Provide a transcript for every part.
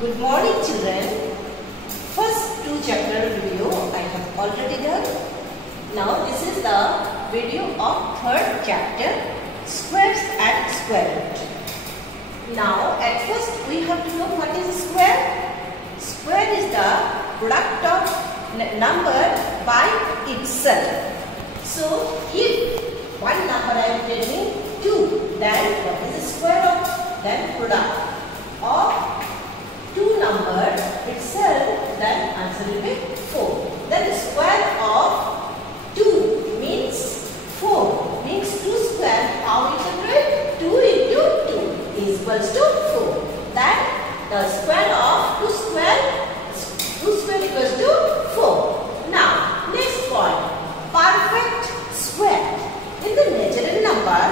Good morning, children. First two chapter video I have already done. Now this is the video of third chapter, squares and square root. Now at first we have to know what is a square. Square is the product of number by itself. So if one number I am taking 2, then what is the square of that product of two number itself, then answer will be 4. Then the square of 2 means 4. Means 2 square, how we can write? 2 into 2 is equals to 4. Then the square of 2 square equals to 4. Now next point, perfect square. In the natural number,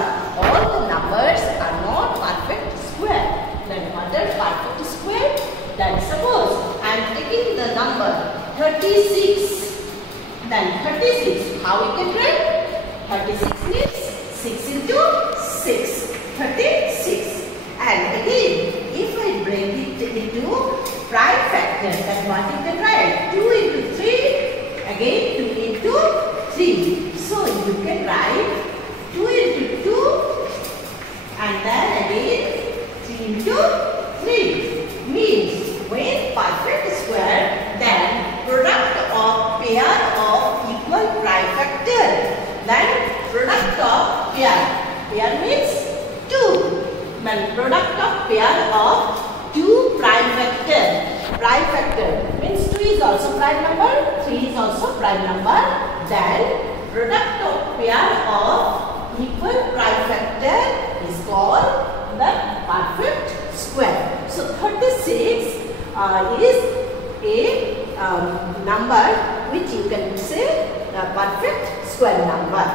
all the numbers are not perfect square. Then what are perfect square? Then suppose I am taking the number 36. Then 36, how we can write? 36 means 6 into 6. 36. And again, if I break it into prime factor, then what you can write? 2 into 3. Again 2 into 3. So you can write 2 into 2 and then again 3 into 3. Means when perfect square, then product of pair of equal prime factor. Then product of pair. Pair means 2. When product of pair of 2 prime factor. Prime factor means 2 is also prime number, 3 is also prime number. Then product of pair of equal prime factor is called the perfect square. So 36 is a number which you can say the perfect square number.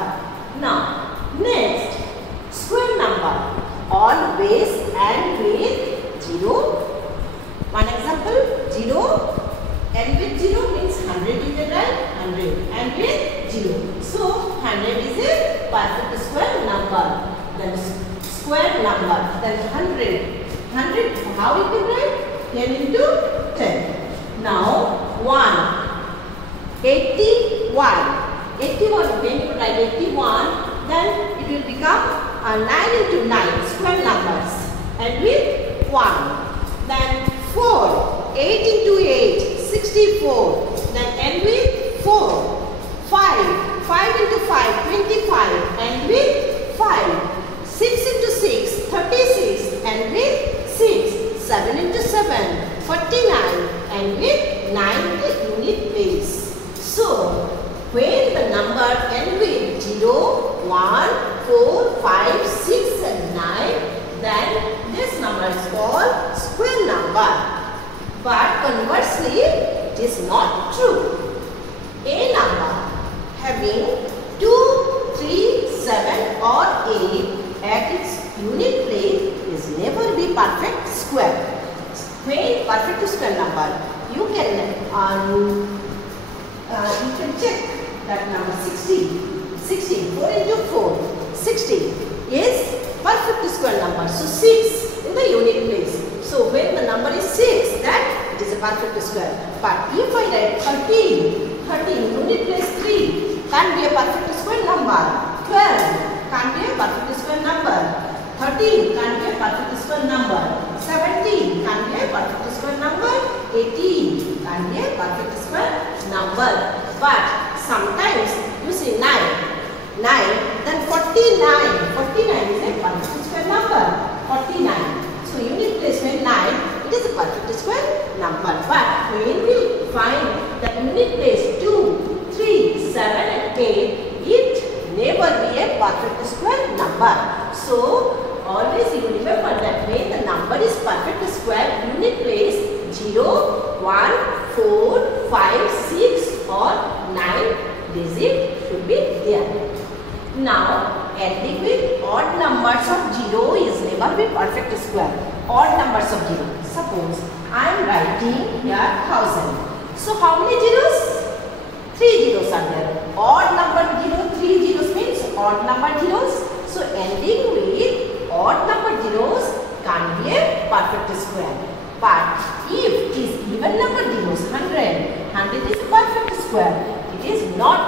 Now next, square number always end with 0. One example, 0 end with 0 means 100, you can write 100 end with 0. So 100 is a perfect square number. Then square number, then 100. 100, how we can write? 10 into 10. Now 1. 81. 81, when you write 81, then it will become 9 into 9 square numbers. And with 1. Then 4. 8 into 8, 64. Then end with 4. 5. 5 into 5, 25. And with 5. 6 into 6, 36. And with 6. 7 into 7, 49. And with 9 the unit place. So when the number end with 0, 1, 4, 5, 6 and 9, then this number is called square number. But conversely, it is not true. A number having 2, 3, 7 or 8 at its unit place is never be perfect square. When perfect square number, you can check that number 16. 16, 4 into 4, 60 is perfect square number. So 6 in the unit place. So when the number is 6, that it is a perfect square. But if I write 13, 13 unit place 3 can't be a perfect square number. 12 can't be a perfect square number. 13 can't be a perfect square number. 17 can't be a perfect square number. 18 can't be a perfect square number. But sometimes you see 9, then 49. 49 is a perfect square number. 49. So unit place when 9, it is a perfect square number. But when we find the unit place 2, 3, 7 and 8, it never be a perfect square number. So always you remember that when the number is perfect square, unit place 0, 1, 4, 5, 6 or 9 digit should be there. Now ending with odd numbers of 0 is never be perfect square. Odd numbers of 0. Suppose I am writing here 1000. So how many zeros? 3 zeros are there. Odd number 0, 3 zeros means odd number zeros. So ending with odd number zeros can't be a perfect square. But if even number zeros. 100. 100 is a perfect square. It is not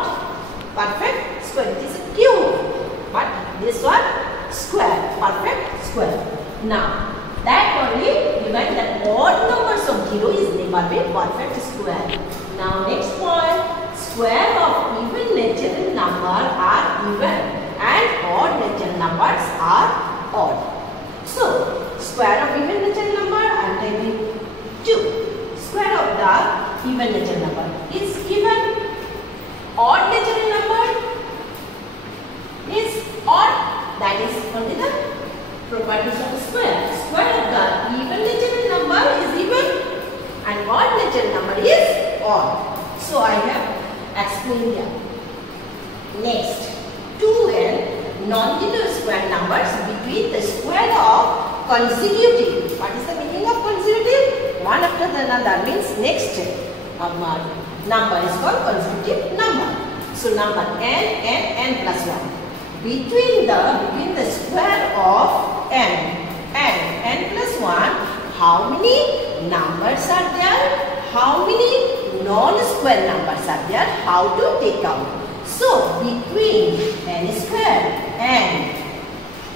perfect square. It is a cube. But this one square. Perfect square. Now that only given that odd numbers of 0 is never be perfect square. Now next point. Square of even natural number are even and odd natural numbers are odd. So, square of even natural number I am taking 2. Square of the even natural number is given. Odd natural number is odd. That is only the properties of the square. Square of the even natural number is even and odd natural number is odd. So, I have explain here. Next, 2n non-zero square numbers between the square of consecutive. What is the meaning of consecutive? One after the another means next number is called consecutive number. So number n plus 1. Between the square of n and n plus 1, how many numbers are there? How many non-square numbers are there? How to take out? So, between n square and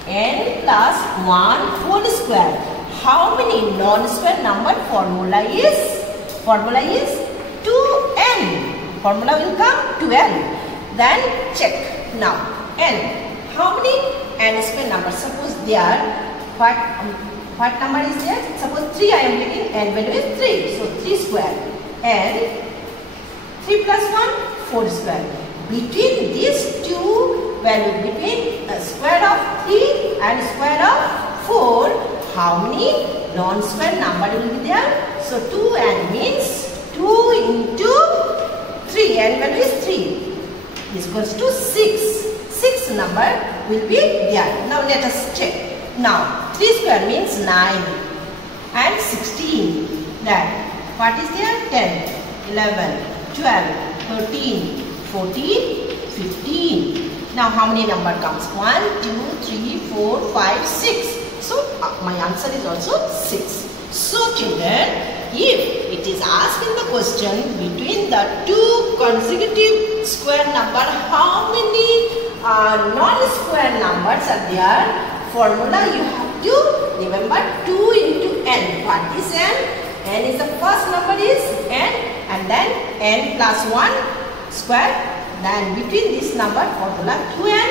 n plus 1 whole square, how many non-square number? Formula is 2n. Formula will come 2n. Then check now n. How many n square numbers? Suppose there, what number is there? Suppose 3 I am taking, n value is 3. So 3 square and 3 plus 1, 4 square. Between these two values, between square of 3 and square of 4, how many non-square number will be there? So 2n means 2 into 3, n value is 3 is equals to 6. 6 number will be there. Now let us check. Now 3 square means 9 and 16. Then what is there? 10, 11, 12, 13, 14, 15. Now how many number comes? 1, 2, 3, 4, 5, 6. So my answer is also 6. So children, if it is asked in the question between the two consecutive square number, how many non-square numbers are there? Formula you have to remember 2 into n. What is n? N is the first number is n and then n plus 1 square. Then between this number formula 2n.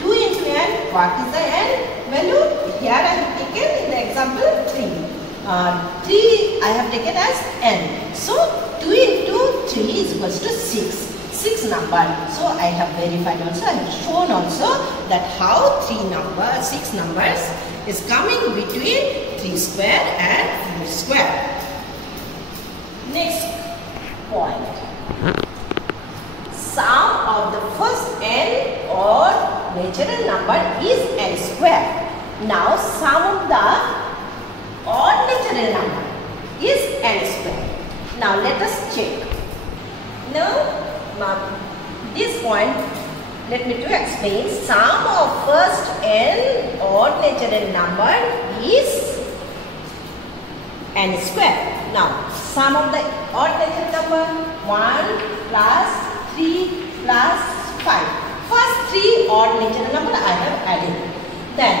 2 into n. What is the n value? Here I have taken in the example 3. 3 I have taken as n. So 2 into 3 is equals to 6. 6 number. So I have verified also, I have shown also that how 6 numbers is coming between 3 square and 4 square. Next point. Sum of the first n or natural number is n square. Now sum of the odd natural number is n square. Now let us check. Now this point, let me to explain. Sum of first n odd natural number is n square. Now sum of the odd natural number 1 plus 3 plus 5. First 3 odd natural number I have added. Then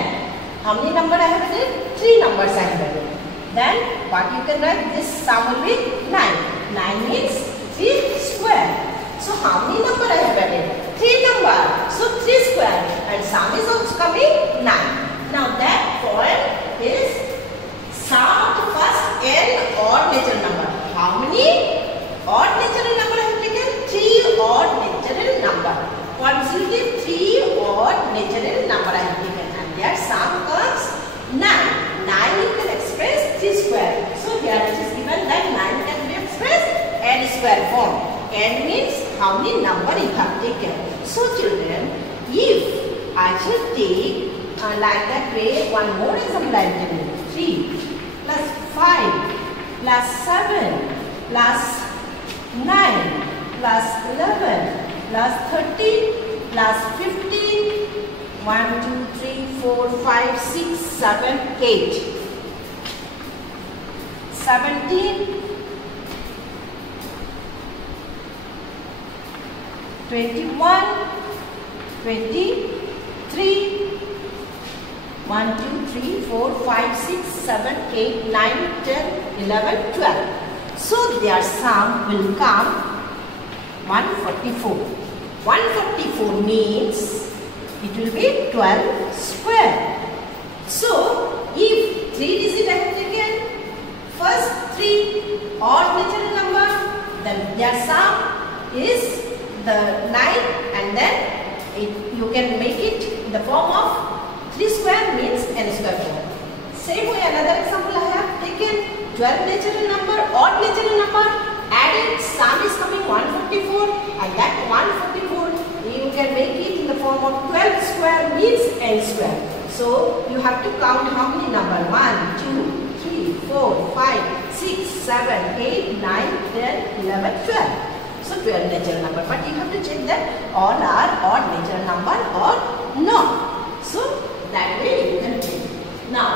how many number I have added? 3 numbers I have added. Then what you can write? This sum will be 9. 9 means 3 square. So how many number I have added? 3 number. So 3 square and sum is also coming 9. Now that point is sum of the first n odd natural number. How many odd natural number I have taken? 3 odd natural number. Consecutive 3 odd natural number I have taken and their sum comes 9. 9 you can express 3 square. So here it is given that 9 can be expressed n square form. N means how many number you have taken. So children, if I should take like that way, one more example I am telling you. 3 plus 5 plus 7 plus 9 plus 11 plus 13 plus 15. 1, 2, 3, 4, 5, 6, 7, 8. 17, 21, 23, 1, 2, 3, 4, 5, 6, 7, 8, 9, 10, 11, 12. So their sum will come 144. 144 means it will be 12 square. So if 3 digit I have taken, first 3 odd natural number, then their sum is the 9, and then you can make it in the form of 3 square means n square 4. Same way, another example I have taken 12 natural number, odd natural number, added, sum is coming 144, and that 144 you can make it in the form of 12 square means n square. So you have to count how many number, 1, 2, 3, 4, 5, 6, 7, 8, 9, 10, 11, 12. So 12 natural number, but you have to check that all are odd natural number or not. So that way you can check. Now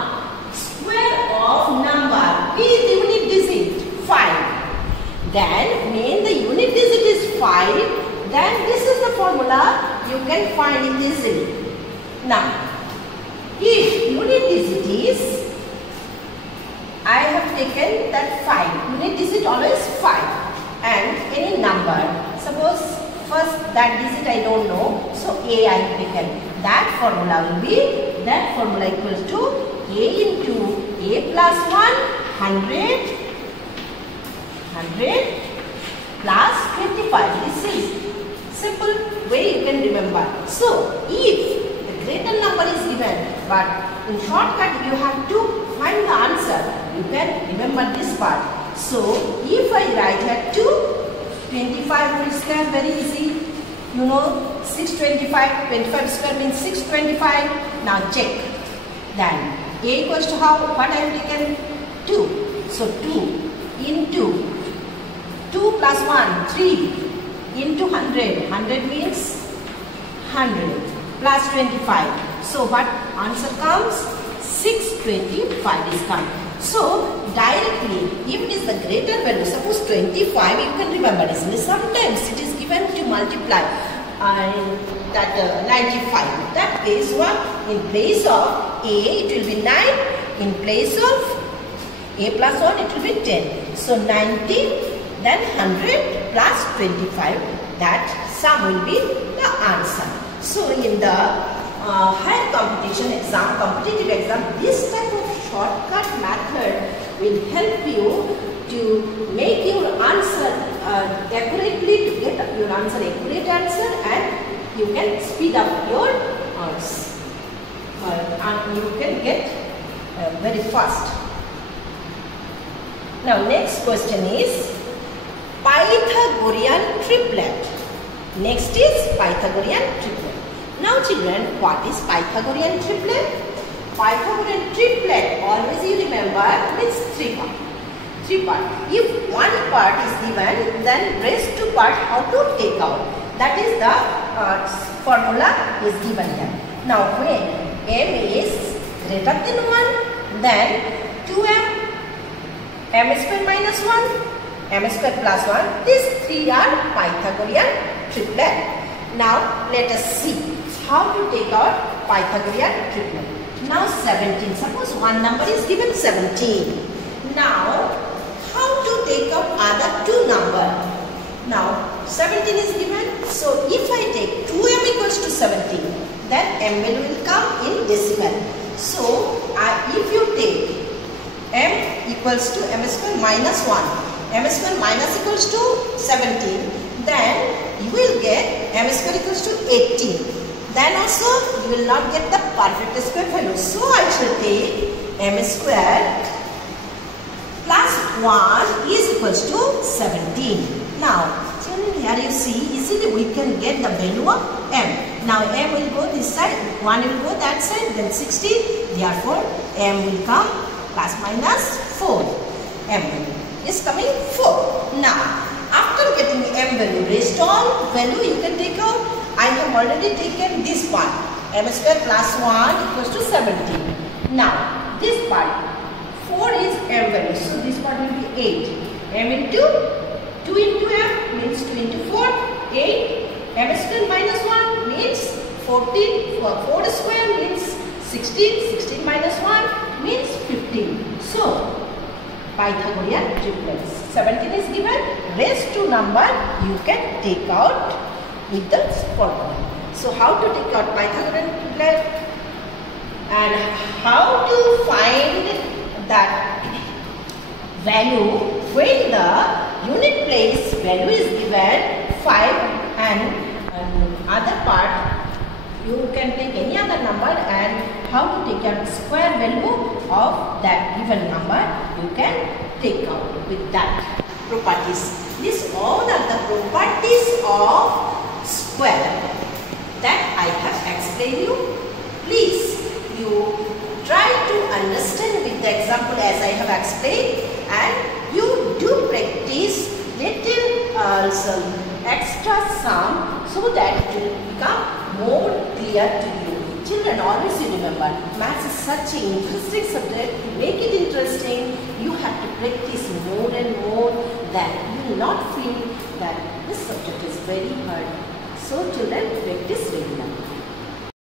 square of number with unit digit 5. Then when the unit digit is 5, then this is the formula you can find it easily. Now if unit digit is, I have taken that 5, unit digit always 5, and any number, suppose first that digit I don't know, so a I have taken, that formula will be, that formula equals to a into a plus 1, 100 plus 25. This is simple way you can remember. So if the greater number is given, but in shortcut you have to find the answer, you can remember this part. So if I write here 225 whole square, very easy. You know 625, 25 square means 625. Now check. Then a equals to how? What I have taken? 2. So 2 into 2 plus 1, 3 into 100. 100 means 100 plus 25. So what answer comes? 625 is come. So directly, if it is the greater value, suppose 25, you can remember this. Sometimes it is given to multiply that 95. That is what? In place of a, it will be 9. In place of a plus 1, it will be 10. So 90, then 100 plus 25. That sum will be the answer. So in the higher competition exam, competitive exam, this type of shortcut method will help you to make your answer accurately, to get your answer accurate answer, and you can speed up your and you can get very fast. Now next question is Pythagorean triplet. Next is Pythagorean triplet. Now children, what is Pythagorean triplet? Pythagorean triplet, always you remember, means 3 part. 3 part. If one part is given, then rest 2 part how to take out. That is the formula is given here. Now when m is greater than 1, then 2m, m square minus 1, m square plus 1. These 3 are Pythagorean triplet. Now let us see how to take out Pythagorean triplet. Now 17. Suppose one number is given 17. Now how to take out other 2 number? Now 17 is given. So if I take 2m equals to 17, then m will come in decimal. So if you take m equals to m square minus 1, m square minus equals to 17, then you will get m square equals to 18. Then also you will not get the perfect square value. So I shall take m square plus 1 is equals to 17. Now children, here you see easily we can get the value of m. Now m will go this side, 1 will go that side, then 16. Therefore m will come plus minus 4. M is coming 4. Now after getting m value, rest all value you can take out. I have already taken this part, m square plus 1 equals to 17. Now this part, 4 is m value, so this part will be 8. M into 2 into m means 2 into 4, 8. m square minus 1 means 14. 4 square means 16. 16 minus 1 means 15. So, Pythagorean triplets. 17 is given. Rest 2 number you can take out with the formula. So, how to take out Pythagorean triplet and how to find that value when the unit place value is given 5 and other part you can take any other number, and how to take out square value of that given number you can take out with that properties. These all are the properties of square that I have explained you. Please you try to understand with the example as I have explained, and you do practice little some extra sum so that it will become more clear to you. Children, always you remember, maths is such an interesting subject. To make it interesting, you have to practice more and more, that you will not feel that this subject is very hard. So children, practice regularly.